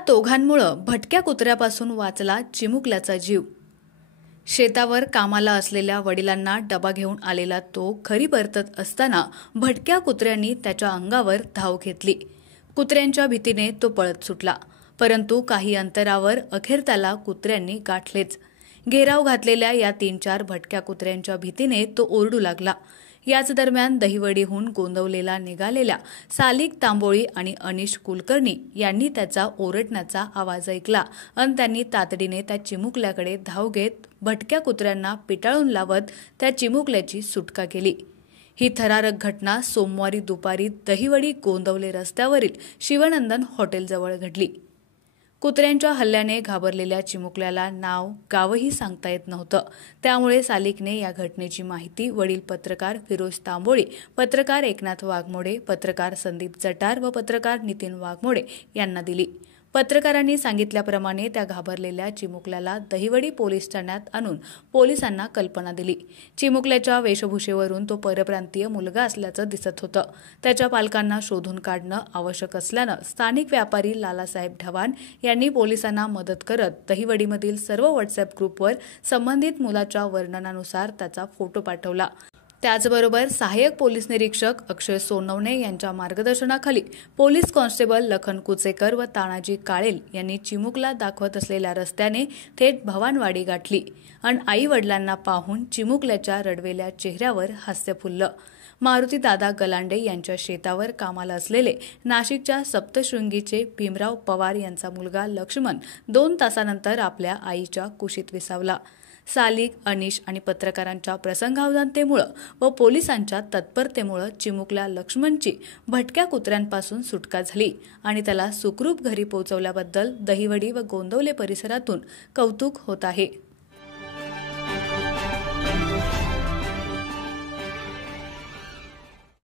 या दोघांमुळं भटक्या कुत्र्यापासून वाचला चिमुकल्याचा जीव। शेतावर कामाला असलेल्या वडिलांना डबा घेऊन आलेला तो घरी परतत असताना भटक्या कुत्र्यांनी त्याच्या अंगावर धाव घेतली। कुत्र्यांच्या भीतीने तो पळत सुटला, परंतु काही अंतरावर अखेर त्याला कुत्र्यांनी गाठलेच। घेराव घातलेल्या या 3-4 भटक्या कुत्र्यांच्या भीतीने तो ओरडू लागला। याच दरम्यान दहिवडीहून गोंदवलेला निघालेल्या सालिक तांबोळी आणि अनिश कुलकर्णी यांनी त्याचा ओरडण्याचा आवाज ऐकला आणि त्यांनी तातडीने त्या चिमुकल्याकडे धाव घेत भटक्या कुत्र्यांना पिटाळून लावत त्या चिमुकल्याची सुटका केली। ही थरारक घटना सोमवारी दुपारी दहिवडी गोंदवले रस्त्यावरील शिवनंदन हॉटेलजवळ घडली। कुत्र्यांच्या हल्ल्याने घाबरलेल्या चिमुकल्याला नाव गावही सांगता येत नव्हतं, त्यामुळे सालिकने या घटनेची माहिती वडील पत्रकार फिरोज तांबोळी, पत्रकार एकनाथ वाघमोडे, पत्रकार संदीप जटार व पत्रकार नितीन वाघमोडे यांना दिली। पत्रकारांनी सांगितल्याप्रमाणे त्या घाबरलेल्या चिमुकल्याला दहिवडी पोलीस ठाण्यात आणून पोलिसांना कल्पना दिली। चिमुकल्याच्या वेशभूषेवरून तो परप्रांतीय मुलगा असल्याचं दिसत होतं। त्याच्या पालकांना शोधून काढणं आवश्यक असल्यानं स्थानिक व्यापारी लालासाहेब ढवाण यांनी पोलिसांना मदत करत दहिवडीमधील सर्व व्हॉट्सअप ग्रुपवर संबंधित मुलाच्या वर्णनानुसार त्याचा फोटो पाठवला। त्याचबरोबर सहाय्यक पोलीस निरीक्षक अक्षय सोनवणे यांच्या मार्गदर्शनाखाली पोलीस कॉन्स्टेबल लखन कुचेकर व तानाजी काळेल यांनी चिमुकला दाखवत असलेल्या रस्त्याने थेट भवानवाडी गाठली आणि आई वडिलांना पाहून चिमुकल्याच्या रडवेल्या चेहऱ्यावर हास्य फुललं। मारुती दादा गलांडे यांच्या शेतावर कामाला असलेले नाशिकच्या सप्तशृंगीचे भीमराव पवार यांचा मुलगा लक्ष्मण 2 तासानंतर आपल्या आईच्या कुशीत विसावला। सालिक, अनिश आणि पत्रकारांच्या प्रसंगावधानतेमुळे व पोलिसांच्या तत्परतेमुळे चिमुकल्या लक्ष्मणची भटक्या कुत्र्यांपासून सुटका झाली आणि त्याला सुखरूप घरी पोहोचवल्याबद्दल दहिवडी व गोंदवले परिसरातून कौतुक होत आहे।